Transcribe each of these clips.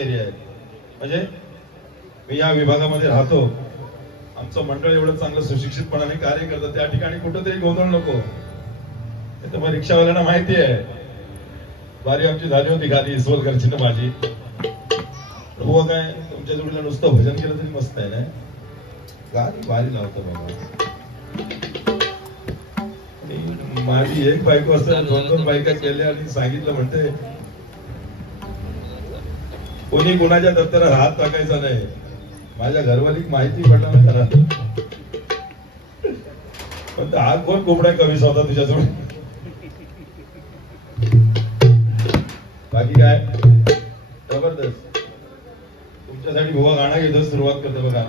Area आहे. म्हणजे मी या विभागामध्ये राहतो, आमचं मंडळ एवढं चांगलं सुशिक्षितपणाने कार्य करतं, त्या ठिकाणी कुठंतरी गोंधळ नको. तर मग रिक्षावाल्यांना माहिती आहे, वारी आमची झाली होती गादी इसवलकरची ना माझी. हो काय तुमच्या जोडीला नुसतं भजन केलं तरी मस्त आहे ना, गादी वारी लावतो बाबा. माझी एक बायको असं 2-2 बायका केल्या आणि सांगितलं, म्हणते कोणी कोणाच्या दप्तरात हात टाकायचा नाही. माझ्या घरवालीक माहिती पडला ना घरात, पण हात कोण कोंबड्या कमी होता तुझ्याजवळ. बाकी काय जबरदस्त. तुमच्यासाठी भुवा गाणं घेतो, सुरुवात करतो बघा.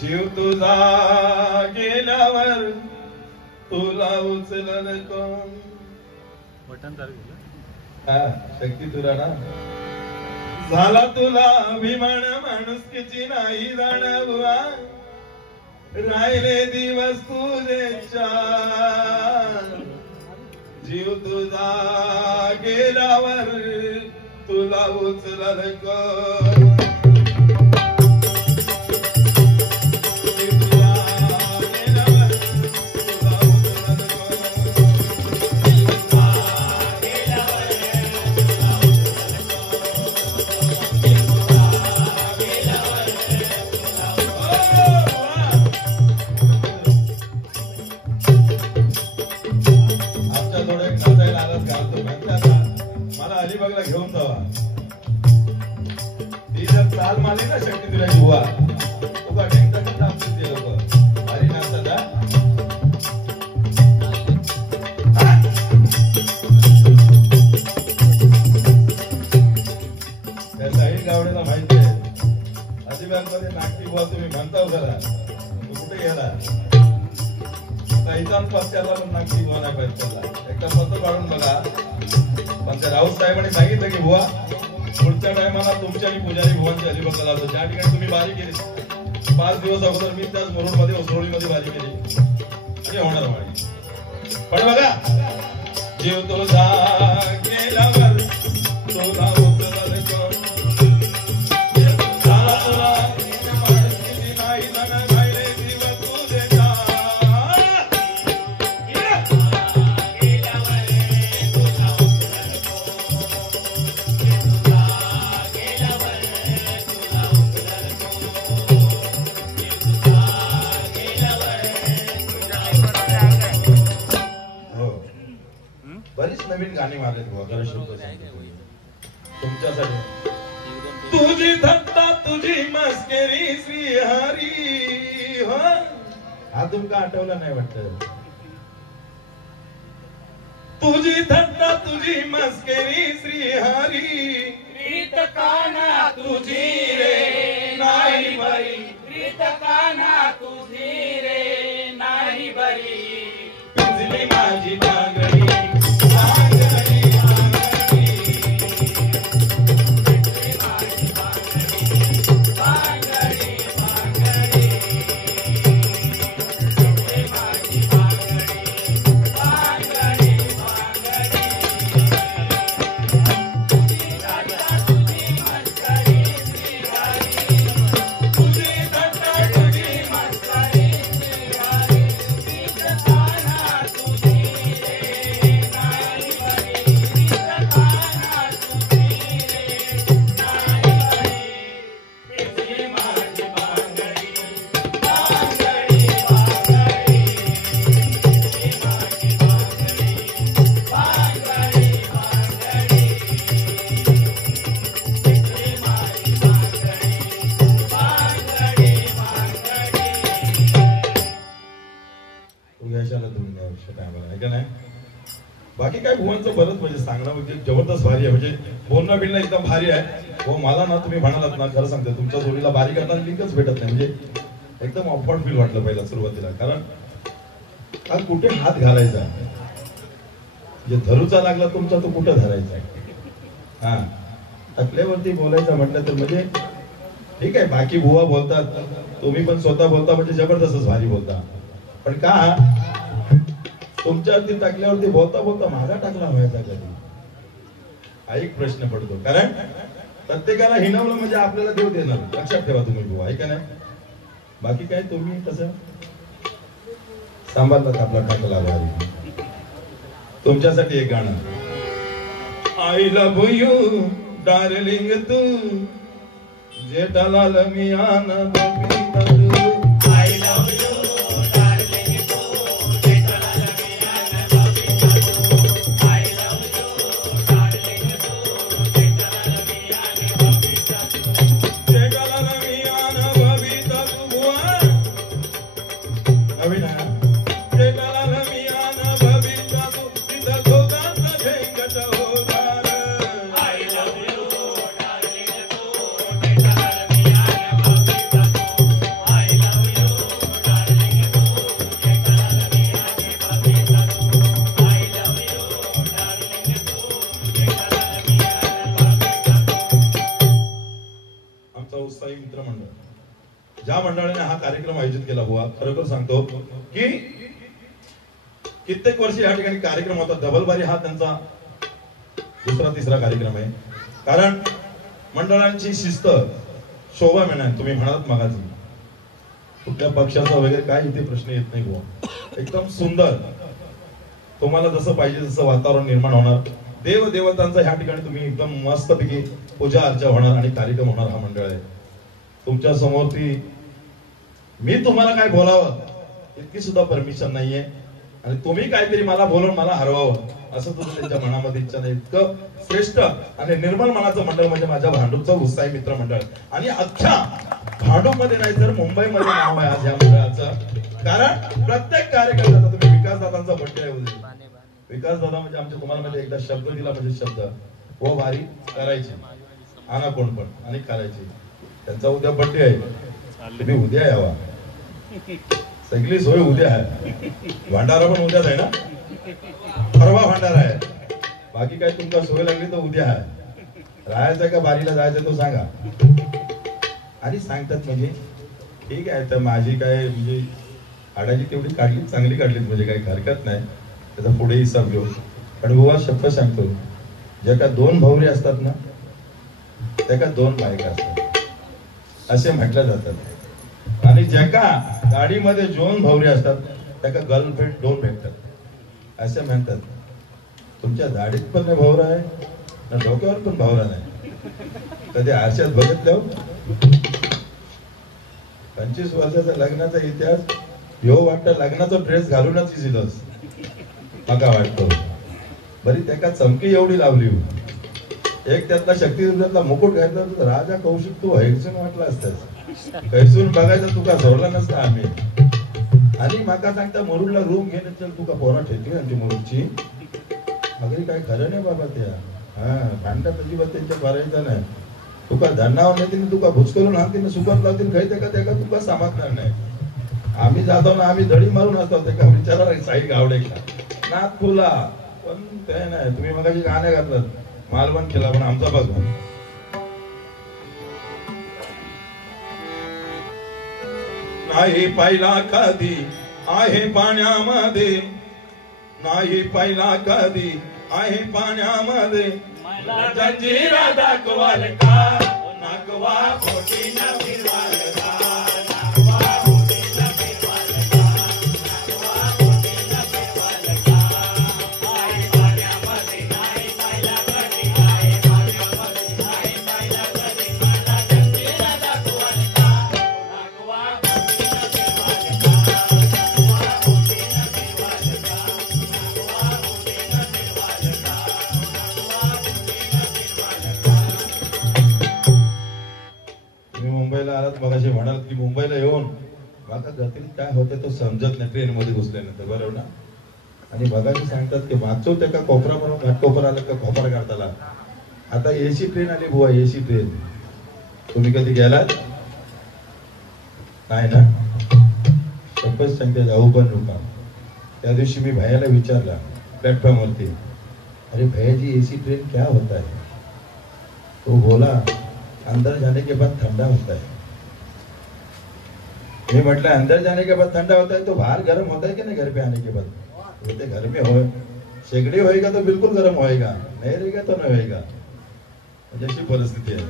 जीव तुझा गेल्यावर तुला उचलल कोण. हा शक्ती तुला ना झाला तुला अभिमान, माणुसकीची नाही जाणवा. राहिले दिवस तुझे चार, जीव तुझा गेल्यावर तुला उचलल कोण. अलिबागला घेऊन जावा. ती जर चाल मारली ना शक्ती तुला बुवा, तुका ढेंगता आमचं ते लोक भारी नाचतात. त्या साहिल गावडेला माहिती आहे, अलिबाग मध्ये नागटी बुवा तुम्ही म्हणता जरा, कुठे गेला इथं पत्त्याला पण नागटी बुवा नाही पाहिजे. त्याला एकदा पत्ता काढून बघा. पण त्या राऊत साहेबांनी सांगितलं की बुवा पुढच्या टायमाला तुमच्या आणि पुजारी भुवांची अलिबागला लावतो. ज्या ठिकाणी तुम्ही बारी केली 5 दिवस अगोदर मी त्याच मुरुड मध्ये उसरोळीमध्ये बारी केली आणि होणार वाणी. पण बघा जीव तुझा गेल्यावर तुला उचलल कोण. बरीच नवीन गाणी मारलेत तुमच्यासाठी. तुझी थट्टा तुझी मस्करी श्रीहरी. हा तुमका आठवला नाही वाटत. तुझी थट्टा तुझी मस्करी श्रीहरी. प्रीत काना तुझी रे नाही बरी. प्रीत काना तुझी रे नाही बरी. पिंजली माझी बांगडी बाकी काय भुवनचं बरंच म्हणजे सांगणं म्हणजे जबरदस्त भारी आहे. म्हणजे बोलणं बिलणं एकदम भारी आहे. हो मला ना तुम्ही म्हणालात ना, खरं सांगते तुमच्या जोडीला बारी करताना लिंकच भेटत नाही. म्हणजे एकदम ऑफवर्ड फील वाटलं पहिला सुरुवातीला. कारण काल कुठे हात घालायचा, म्हणजे धरूचा लागला तुमचा तो कुठं धरायचा. हा टकल्यावरती बोलायचं म्हटलं तर म्हणजे ठीक आहे. बाकी बुवा बोलतात, तुम्ही पण स्वतः बोलता म्हणजे जबरदस्तच भारी बोलता. पण का तुमच्यावरती टाकल्यावरती बोलता बोलता माझा टाकला व्हायचा कधी, हा एक प्रश्न पडतो. कारण प्रत्येकाला हिणवलं म्हणजे आपल्याला देव देणार, लक्षात ठेवा तुम्ही बुवा, आहे का नाही? बाकी काय तुम्ही कसं सांभाळलात आपला टाकला भारी. तुमच्यासाठी एक गाणं. आय लव्ह यू डार्लिंग तू जेठालाल मियान बबिता तू. I love you, darling, तू जेठालाल मियान बबिता तू. I love you, darling, तू जेठालाल मियान बबिता तू. जेठालाल मियान बबिता तू बुवा. नवीन आहे. जेठालाल मियान बबिता तू तिथं दोघांचा झेंगट होणार. I love you, darling, तू जेठालाल मियान बबिता तू. I love you, darling, तू जेठालाल मियान बबिता तू. I love you, darling, तू जेठालाल मियान बबिता तू. आमचा उत्साही मित्रमंडळ, ज्या मंडळाने हा कार्यक्रम आयोजित केला बुवा, खरोखर सांगतो की कित्येक वर्ष या ठिकाणी कार्यक्रम होता. डबलबारी हा त्यांचा दुसरा तिसरा कार्यक्रम आहे. कारण मंडळांची शिस्त शोभा मिळणार. तुम्ही म्हणाल मगाची कुठल्या पक्षाचा वगैरे काय इथे प्रश्न येत नाही बुवा. एकदम सुंदर तुम्हाला जसं पाहिजे तसं वातावरण निर्माण होणार. देव देवतांचा ह्या ठिकाणी तुम्ही एकदम मस्तपैकी पूजा अर्चा होणार आणि कार्यक्रम होणार. हा मंडळ आहे तुमच्या समोर. ती मी तुम्हाला काय बोलावं इतकी सुद्धा परमिशन नाहीये आणि तुम्ही काहीतरी मला बोलून मला हरवावं असं तुझं त्यांच्या मनामध्ये इच्छा नाही. इतकं श्रेष्ठ आणि निर्मळ मनाचं मंडळ म्हणजे माझ्या भांडूपचं उत्साही मित्र मंडळ. आणि अख्ख्या भांडूप मध्ये नाही तर मुंबईमध्ये नाव आहे आज या मंडळाचं. कारण प्रत्येक कार्यक्रमाचा तुम्ही विकास दादांचा बर्थडे आहे उद्या. विकास दादा म्हणजे आमच्या तुम्हाला म्हणजे एकदा शब्द दिला म्हणजे शब्द हो भारी करायची आणा कोण पण आणि करायची. त्यांचा उद्या बर्थडे आहे. तुम्ही उद्या यावा. सगळी सोय उद्या आहे. भांडारा पण उद्याच आहे ना. परवा भांडारा आहे. बाकी काय तुमका सोय लागली तर उद्या आहे. राहायचं का बारीला जायचं तो सांगा. आणि सांगतात म्हणजे ठीक आहे. तर माझी काय म्हणजे हाडाची तेवढी काढली चांगली काढलीत म्हणजे काही हरकत नाही. त्याचा पुढे हिसाब घेऊ. पण बुवा शब्द सांगतो ज्या का दोन भावरी असतात ना त्या का दोन बायका असतात असे म्हटलं जातात. आणि ज्या का गाडीमध्ये दोन भावरी असतात त्या का गर्लफ्रेंड दोन भेटतात असे म्हणतात. तुमच्या दाढीत पण नाही भावरा आहे ना डोक्यावर पण भावरा नाही. कधी आरशात बघितलं 25 वर्षाचा लग्नाचा इतिहास ह्यो वाटतं लग्नाचा ड्रेस घालूनच इजिलस मला वाटतो. बरी त्याका चमकी एवढी लावली. एक त्यातला शक्तिदुर्गातला मुकुट घातला तर राजा कौशिक तू हैसून वाटला असतास. कैसून बघायचं तुका सोडला नसता आम्ही. आणि माका सांगता मुरुडला रूम घेणे चल तुका पोरा ठेवली आमची मुरुडची. अगदी काय खरं नाही बाबा त्या. हा भांडत अजिबात त्यांच्या करायचं नाही. तुका धनावर नाही तुका भुसकरून आणतील सुगत लावतील खायचं का त्या का तुका समजणार नाही. आम्ही जातो ना आम्ही दडी मारून असतो त्या का विचारा साई गावडे का नाथ फुला पण ते नाही. तुम्ही मगाशी गाणे घातलं मालवण केला पण आमचा बघ नाही पाहिला कधी आहे पाण्यामध्ये. नाही पाहिला कधी आहे पाण्यामध्ये. मला जंजिरा दाखवाल का नागवा खोटी न फिरवाल का. नागवा खोटी न फिरवाल का. नागवा खोटी न फिरवाल का. आहे पाण्यामध्ये नाही पाहिला कधी. आहे पाण्यामध्ये नाही पाहिला कधी. मला जंजिरा दाखवाल का नागवा खोटी न फिरवाल का. नागवा खोटी न फिरवाल का. नागवा खोटी न फिरवाल का. तुम्ही मुंबईला आलात मगाशी म्हणाल की मुंबईला येऊन माझा गतीत काय होते तो समजत नाही ट्रेन मध्ये घुसल्यानंतर बरोबर ना. आणि बघायला सांगतात की मागचो त्या का कोपरा म्हणून घाटकोपर आला का कोपर काढताला. आता एसी ट्रेन आली बुवा. एसी ट्रेन तुम्ही कधी गेलात नाही ना. शपथ सांगते जाऊ पण नका. त्या दिवशी मी भैयाला विचारला प्लॅटफॉर्म वरती अरे भैया जी एसी ट्रेन क्या होता है. तो बोला अंदर जाने के बाद ठंडा होता है. मैं मतलब अंदर जाने के बाद ठंडा होता है तो बाहर गर्म होता है कि नहीं घर पे आने के बाद. बोलते घर में हो शेगड़ी होएगा तो बिल्कुल गर्म होएगा नहीं रहेगा तो नहीं होएगा. अशी परिस्थिती आहे.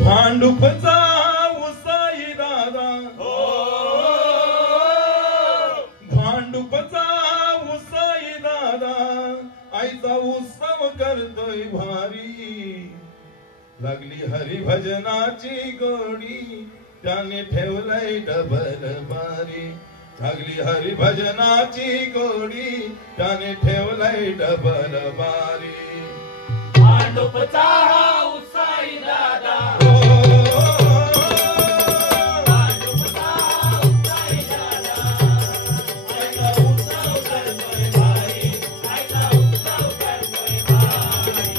भांडुपचा उसाई दादा, भांडुपचा उसाई दादा, आईचा उत्सव करतोय भारी. लागली हरिभजनाची गोडी, त्याने ठेवलंय डबल बारी. लागली हरिभजनाची गोडी, त्याने ठेवलंय डबल बारी. भांडुपचा उसाई दादा, भांडुपचा उसाई दादा, आईचा उत्सव करतोय भारी, आईचा उत्सव करतोय भारी.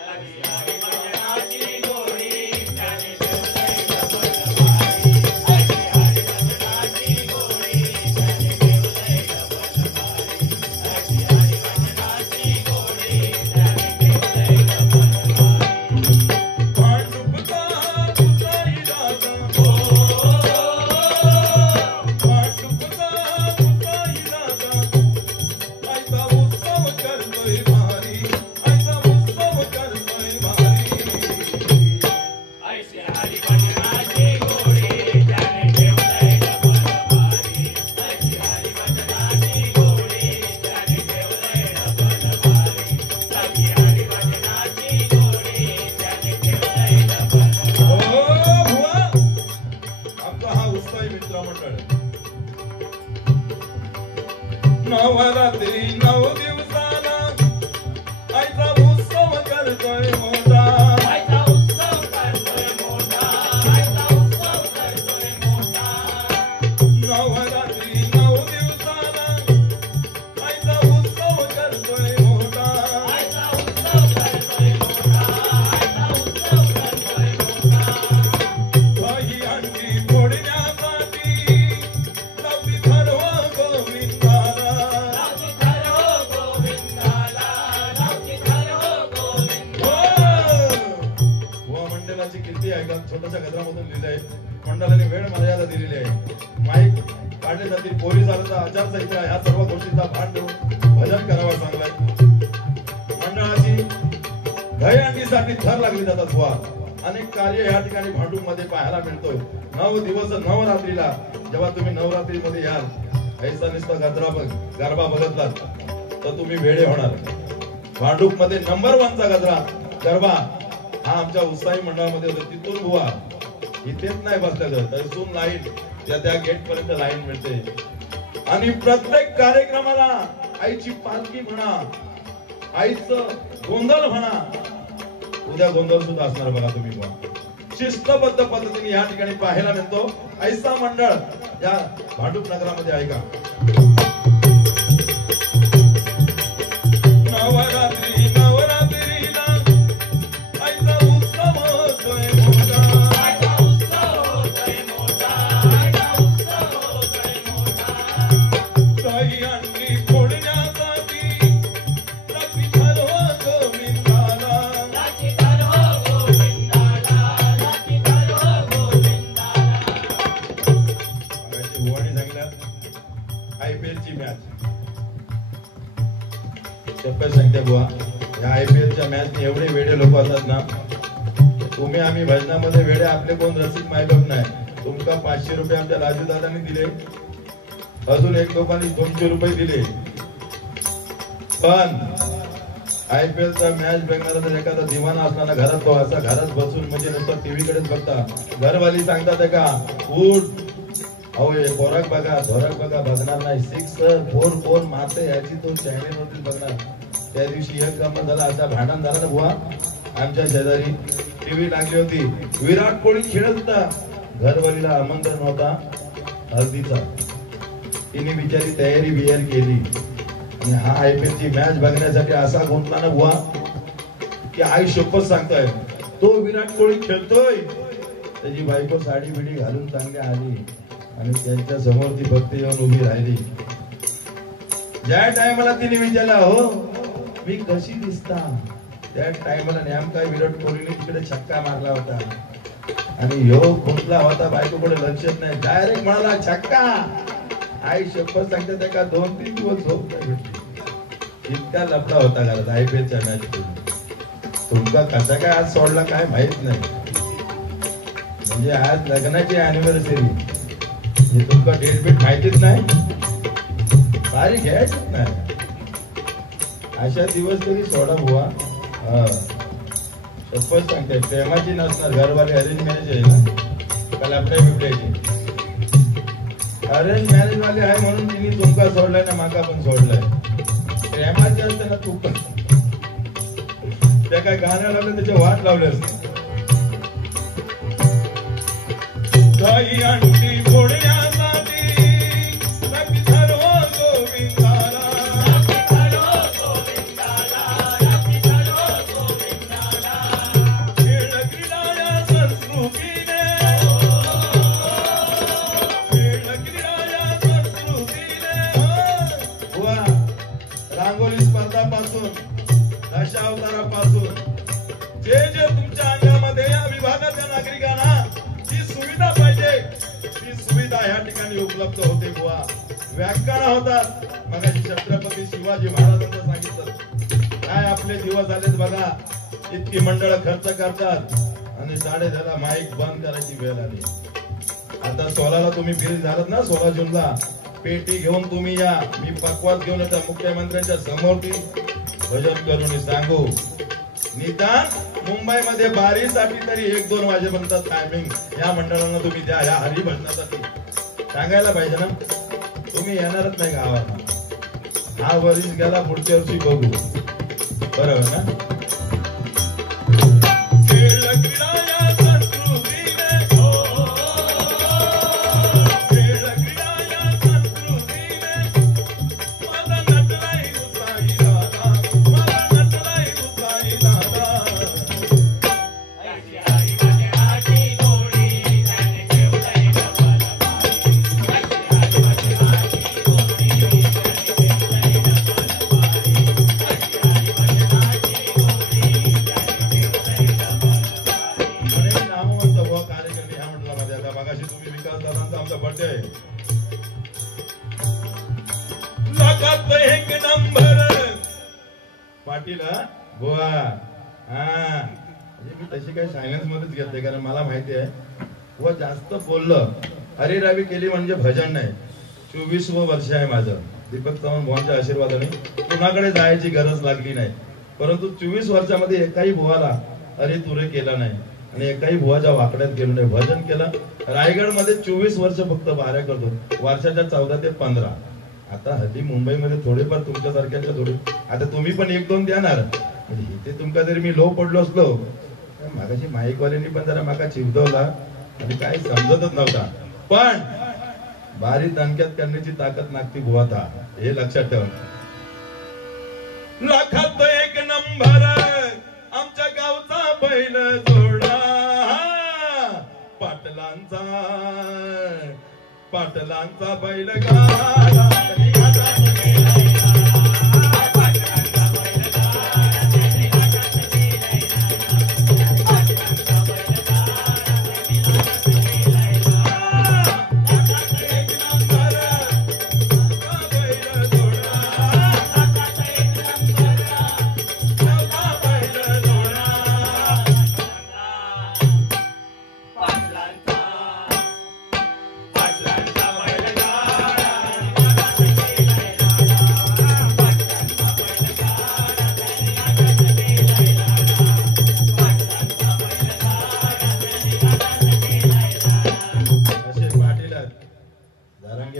लागली हरिभजनाची गोडी, त्याने ठेवलंय डबल बारी. लागली हरिभजनाची गोडी, त्याने ठेवलंय डबल बारी. लागली हरिभजनाची गोडी, त्याने ठेवलंय डबल बारी. भांडुपचा उसाई दादा, भांडुपचा उसाई दादा, आईचा उत्सव करतोय भारी, आईचा उत्सव करतोय भारी. ऐशी हरिभजनाची गोडी, त्याने ठेवलंय डबल बारी. ऐशी हरिभजनाची गोडी, त्याने ठेवलंय डबल बारी. ऐशी हरिभजनाची गोडी, त्याने ठेवलंय डबल बारी. ओ बुवा, आमचा हा उत्साही मित्रमंडळ नवरात्री 9 दिवसाला आईचा उत्सव करतोय मोठा. आईचा उत्सव करतोय मोठा, आईचा उत्सव करतोय मोठा. नवरात्री 9 दिवसाला आईचा उत्सव करतोय मोठा. आईचा उत्सव करतोय मोठा, आईचा उत्सव करतोय मोठा. दही अंडी फोडण्यासाठी लावती ठरवा गोविंदाला. लावती ठरव गोविंदाला, लावती ठरव गोविंदाला. व मंडळाची कीर्ती आहे का छोट्याशा गजरामधून लिहिलंय. मंडळाने वेळ मर्यादा दिलेली आहे. माईक काढले जातील, पोलिसांचा आचारसंहिता, या सर्व गोष्टींचा भान ठेवून भजन करावं सांगलाय. मंडळाची दहीहंडीसाठी थर लागली जातात बुवा. अनेक कार्य या ठिकाणी भांडूप मध्ये पाहायला मिळतोय. 9 दिवस नवरात्रीला जेव्हा तुम्ही नवरात्री मध्ये याल, ऐसा नुसता गरबा बघतलात तर तुम्ही वेडे होणार. भांडूप मध्ये नंबर 1चा गजरा गरबा हा आमच्या उत्साही मंडळामध्ये होता. तिथून बुवा इथेच नाही बसल्या तर इथून लाईन त्या गेट पर्यंत लाईन मिळते. आणि प्रत्येक कार्यक्रमाला आईची पालखी म्हणा, आईचं गोंधळ म्हणा, उद्या गोंधळ सुद्धा असणार बघा तुम्ही बुवा. शिस्तबद्ध पद्धतीने या ठिकाणी पाहायला मिळतो. ऐसा मंडळ या भांडूप नगरामध्ये आहे का. नवरात्री नवरात्रीला आईचा उत्सव होतोय मोठा. आईचा उत्सव होतोय मोठा, आईचा उत्सव होतोय मोठा. दही अंडी फोडण्यासाठी लागती ठरवा गोविंदाला. लावती ठरव गोविंदाला, लावती ठरव गोविंदाला. बुवानी सांगितलं IPL ची मॅच शपथ सांगते बुवा. या IPL च्या मॅच एवढे वेडे लोक असतात ना. तुम्ही आम्ही भजनामध्ये वेडे, आपले कोण रसिक मायबाप नाही. तुमका 500 रुपये आमच्या राजू दादांनी दिले, अजून एक लोकांनी 200 रुपये दिले. पण IPL चा मॅच बघणारा जर एखादा दिवाना असला ना घरात, तो असा घरात बसून म्हणजे नुसतं टीव्ही कडेच बघता. घरवाली सांगतात का उठ, अहो हे पोराक बघा धोराक बघा, बघणार नाही. 6 4 4 मारते याची तो चॅनेल वरती बघणार. त्या दिवशी एक गमत झाला, असा भांडण झाला ना बुवा. आमच्या शेजारी टीव्ही लागली होती, विराट कोहली खेळत होता. घरवालीला आमंत्रण होता हळदीचा. तिने बिचारी तयारी बियार केली आणि हा IPL ची मॅच बघण्यासाठी असा गुंतला ना बुवा की आई शपथ सांगताय तो विराट कोहली खेळतोय. त्याची बायको साडी बिडी घालून चांगली आली आणि त्यांच्या समोर ती भक्त येऊन उभी राहिली. ज्या टायमाला तिने विचारला, हो मी कशी दिसता, त्या टायमाला नेमका विराट कोहलीने तिकडे छक्का मारला होता आणि ह्यो खुंटला होता. बायकोकडे लक्षच नाही, डायरेक्ट म्हणाला छक्का. आई शपथ सांगते त्या का 2-3 दिवस झोप नाही भेटली. इतका लफडा होता घरात IPLच्या मॅच. तुमका कसा काय आज सोडला काय माहित नाही. म्हणजे आज लग्नाची अॅनिव्हर्सरी हे तुमका डेट बीट माहितीच नाही. सारी घ्यायचीच नाही. अशा दिवस तरी सोडा बुवा. शपथ सांगते प्रेमाची नसणार. घरवाले अरेंज मॅरेज आहे ना का लफड्या बिफड्याची. अरेंज मॅरेज वाले आहे म्हणून तिने तुमका सोडलाय ना माका पण सोडलाय. प्रेमाचे असते ना तू पण त्या काय गाण्या लावले त्याच्या वाट लावले असते. गाई अंडी फोडण्यासाठी रवी धरो गोविंदाला, रवी धरो गोविंदाला, रवी धरो गोविंदाला. खेळ क्रीडा या संस्कृतीने, खेळ क्रीडा या संस्कृतीने. बुवा, रांगोळी स्पर्धापासून दशावतारापासून जे जे तुमच्या अंगामध्ये या विभागाच्या नागरिकांना जी सुविधा पाहिजे ती सुविधा या ठिकाणी उपलब्ध होते. बुवा व्याख्यान होतात. मग छत्रपती शिवाजी महाराजांचं सांगितलं काय आपले दिवस आलेत बघा. इतकी मंडळ खर्च करतात आणि 10:30 माईक बंद करायची वेळ आली. आता 16ला तुम्ही बिल झालात ना. 16 जूनला पेटी घेऊन तुम्ही या. मी पकवास घेऊन येतो. मुख्यमंत्र्यांच्या समोर ती भजन करून सांगू. निदान मुंबईमध्ये बारीसाठी तरी 1-2 वाजेपर्यंत टायमिंग या मंडळांना तुम्ही द्या. या हरिभजनासाठी सांगायला पाहिजे ना. तुम्ही येणारच नाही गावाला. हा वर्ष गेला पुढच्या वर्षी बघू. बरोबर ना. खेळ क्रीडा या संस्कृतीने, खेळ क्रीडा या संस्कृतीने. माझा नटलाय उत्साही दादा, माझा नटलाय उत्साही दादा. अशी आई वडिलाची जोडी त्याने ठेवलंय डबल बाई. अशी आई वडिलाची जोडी त्याने ठेवलंय डबल बाई. अशी आई वडिलाची जोडी त्याने ठेवलंय डबल बाई. अनेक नामवंत बुवा कार्यकर्ते ह्या मंडळामध्ये. आता मगाशी तुम्ही विकास दादांचा आमचा बर्थडे आहे. लाखात एक नंबर. पाटील हा बुवा. हा म्हणजे मी तशी काही सायन्स मध्येच घेते कारण मला माहिती आहे बुवा जास्त बोललं हरी रावी केली म्हणजे भजन नाही. 24वं वर्ष आहे माझं. दीपक चव्हाण बुवांच्या आशीर्वादाने कुणाकडे जायची गरज लागली नाही. परंतु 24 वर्षामध्ये एकाही बुवाला अरे तुरे केला नाही आणि एकाही बुवाच्या वाकड्यात गेलो नाही. भजन केलं. रायगड मध्ये 24 वर्ष फक्त बाऱ्या करतो. वर्षाच्या 14 ते 15. आता हल्ली मुंबईमध्ये थोडेफार तुमच्यासारख्यांच्या थोडे. आता तुम्ही पण 1-2 देणार म्हणजे इथे तुमका जरी मी लो पडलो असलो मागाशी माईकवाल्यांनी पण जरा माका चिवदवला आणि काय समजतच नव्हता. पण बारी दणक्यात करण्याची ताकद लागती बुवा था. हे लक्षात ठेवा. लाखात एक नंबर आमच्या गावचा बैल जोडा. पाटलांचा पाटलांचा बैल गाडा.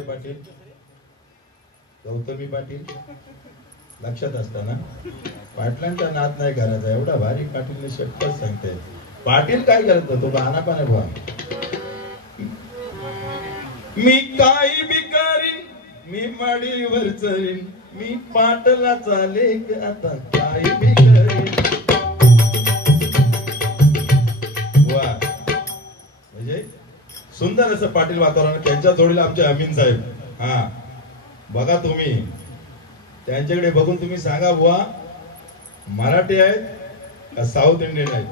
पाटील, गौतमी पाटील लक्षात असताना पाटलांचा नाद नाही करायचा. एवढा भारी पाटील शपथ सांगते. पाटील काय करतो तो गाणा पण आहे. मी काही बी करीन, मी माडीवर चरीन, मी पाटलाचा लेख आता काही बी करीन. वा म्हणजे सुंदर असं पाटील वातावरण. त्यांच्या जोडीला आमचे अमीन साहेब. हा बघा तुम्ही त्यांच्याकडे बघून तुम्ही सांगा बुवा मराठी आहेत का साऊथ इंडियन आहेत.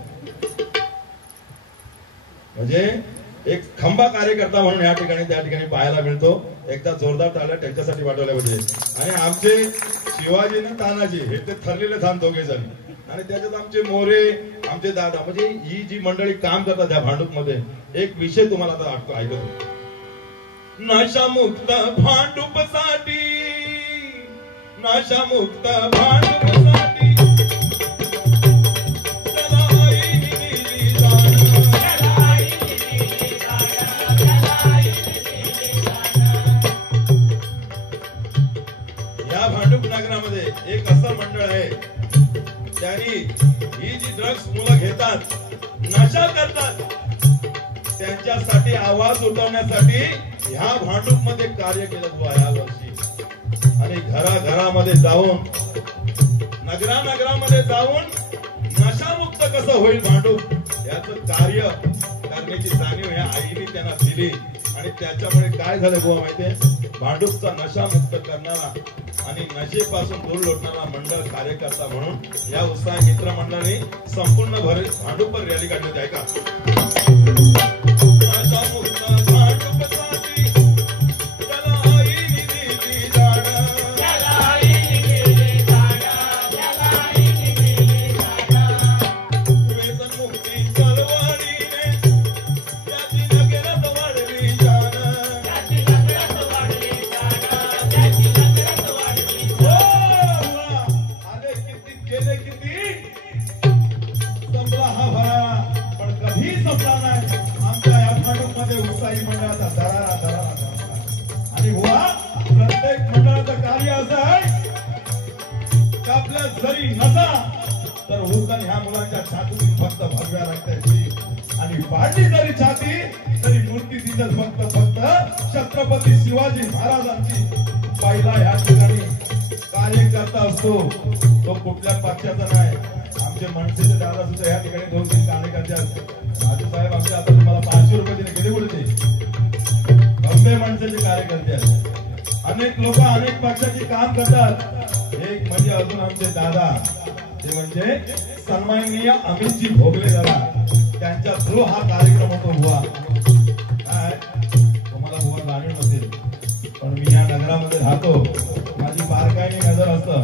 म्हणजे एक खंबा कार्यकर्ता म्हणून या ठिकाणी त्या ठिकाणी पाहायला मिळतो. एकदा जोरदार टाळ्या त्यांच्यासाठी वाटवल्या पाहिजे. आणि आमचे शिवाजी ना तानाजी हे ते ठरलेले थांब दोघे जण आणि त्याच्यात आमचे मोरे आमचे दादा म्हणजे ही जी मंडळी काम करतात त्या भांडूप मध्ये एक विषय तुम्हाला आता ऐकतो. नशामुक्त भांडूपसाठी नशामुक्त भांडूपसाठी या भांडूप नगरामध्ये एक असं मंडळ आहे त्यांनी ही जी ड्रग्स मुलं घेतात नशा करतात त्यांच्यासाठी आवाज उठवण्यासाठी ह्या भांडूप मध्ये कार्य केलं बुवा या वर्षी. आणि घराघरामध्ये जाऊन नगरामध्ये जाऊन नशामुक्त कसं होईल भांडूप याचं कार्य करण्याची जाणीव ह्या आईने त्यांना दिली. आणि त्याच्यामुळे काय झालं बुवा माहितीये भांडूपचा नशामुक्त करणारा आणि नशेपासून दूर लोटणारा मंडळ कार्यकर्ता म्हणून या उत्साही मित्रमंडळाने संपूर्ण भांडूपवर रॅली काढली आहे का. आणि हुआ प्रत्येक मंडळाचं कार्य असं आहे की आपल्या जरी नसा तर होतं ह्या मुलांच्या छातीतून फक्त भगव्या रक्ताची आणि पाडली जरी छाती तरी मूर्ती तिथं फक्त छत्रपती शिवाजी महाराजांची. पहिला ह्या ठिकाणी कार्यकर्ता असतो तो कुठल्या पक्षाचा नाही. आमचे मनसेचे दादा सुद्धा ह्या ठिकाणी 2-3 कार्यकर्ते असतात. राजू साहेब आमच्या आता तुम्हाला 500 रुपये दिले गेले बोलते बंबे मनसेचे कार्यकर्ते आहेत. अनेक लोक अनेक पक्षाची काम करतात. एक म्हणजे अजून आमचे दादा ते म्हणजे सन्माननीय अमितजी भोगले दादा त्यांच्या थ्रू हा कार्यक्रम होतो. हुआ काय तुम्हाला हुआ जाणीव नसेल पण मी या नगरामध्ये राहतो माझी बारकाईने नजर असतं.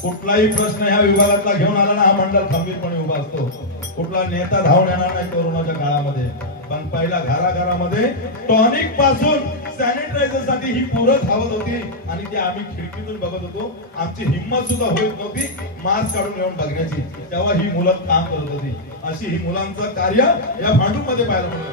कुठलाही प्रश्न ह्या विभागातला घेऊन आला ना हा मंडळ खंबीरपणे उभा असतो. कुठला नेता धावून येणार नाही कोरोनाच्या काळामध्ये पण पहिला घराघरामध्ये टॉनिक पासून सॅनिटायझर साठी ही पोरं धावत होती आणि ती आम्ही खिडकीतून बघत होतो. आमची हिंमत सुद्धा होत नव्हती मास्क काढून येऊन बघण्याची. तेव्हा ही मुलं काम करत होती. अशी ही मुलांचं कार्य या भांडूप मध्ये पाहायला मिळतं.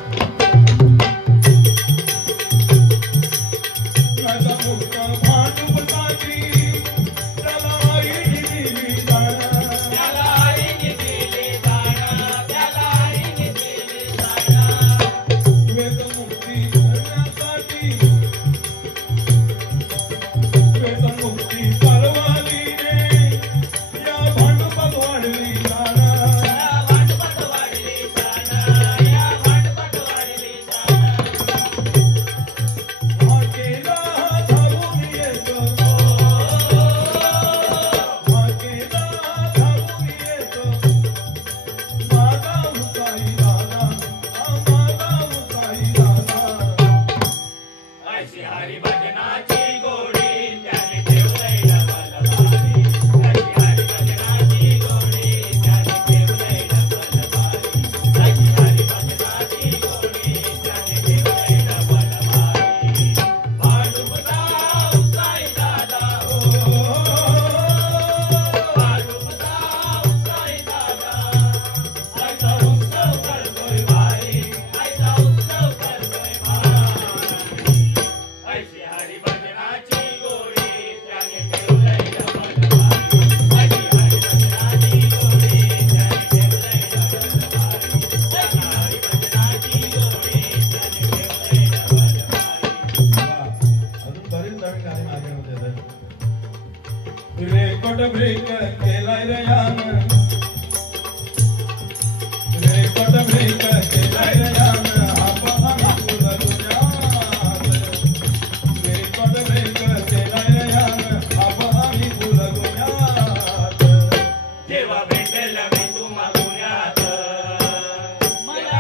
मला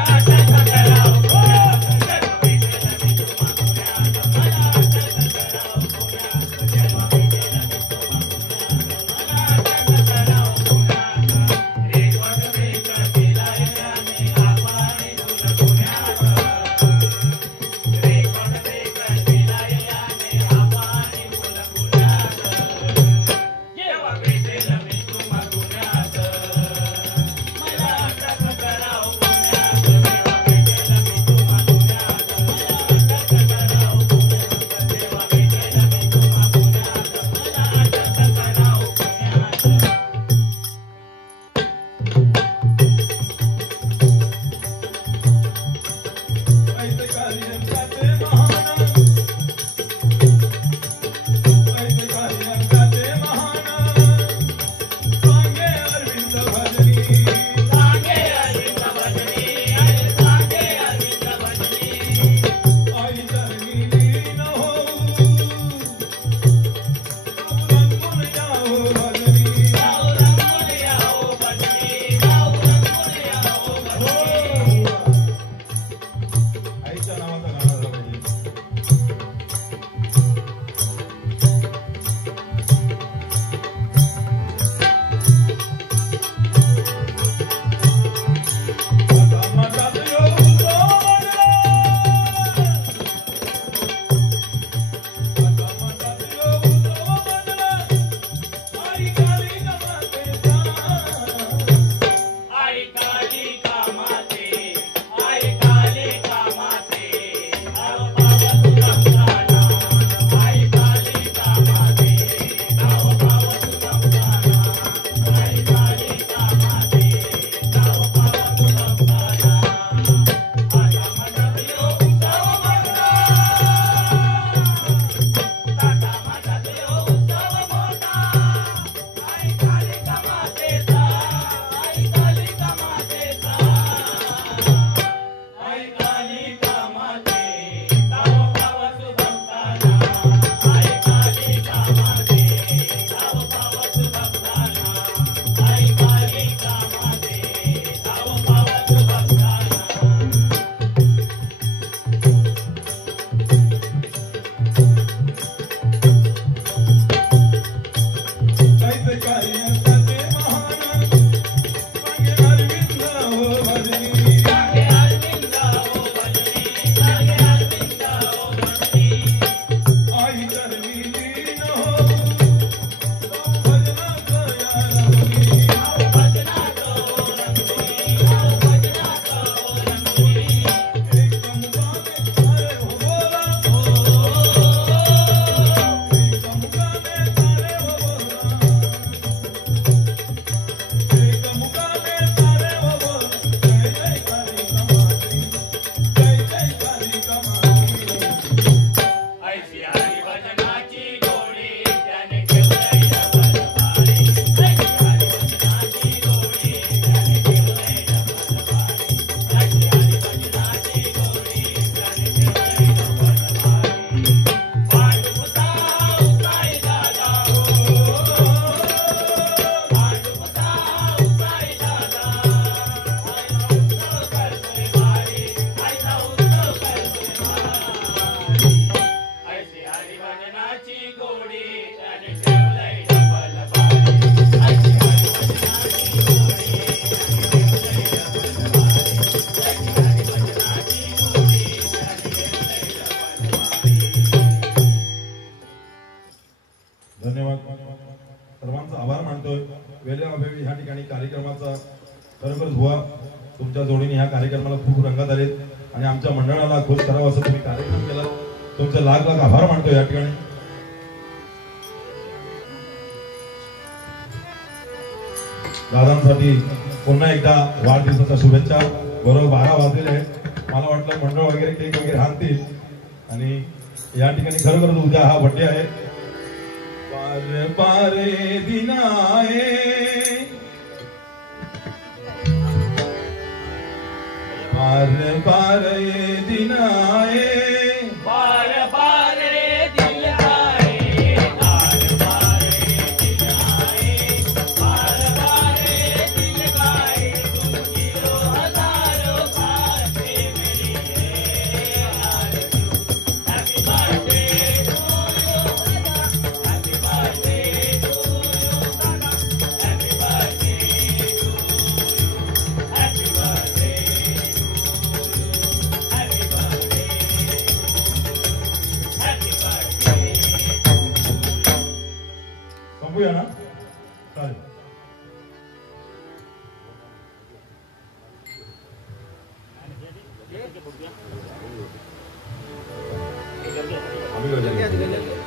धन्यवाद. सर्वांचा आभार मानतोय. वेळेअभावी ह्या ठिकाणी कार्यक्रमाचा खरोखरच बुवा तुमच्या जोडीने ह्या कार्यक्रमाला खूप रंगात आलेत आणि आमच्या मंडळाला खुश करावं असं तुम्ही कार्यक्रम केला. तुमचे लाख लाख आभार मानतोय या ठिकाणी. दादांसाठी पुन्हा एकदा वाढदिवसाच्या शुभेच्छा. बरोबर 12 वाजलेले आहेत. मला वाटलं मंडळ वगैरे केक वगैरे आणतील आणि या ठिकाणी खरोखरच उद्या हा बर्थडे आहे. पार पारे दिन आए पार पार ये दिन आए बार बार दिल आए बार बार दिल आए बार बार दिल आए तुम गिरो हजारों बातें मेरी happy birthday to you happy birthday to you happy birthday to you happy birthday संपूया ना. चालेल. आम्ही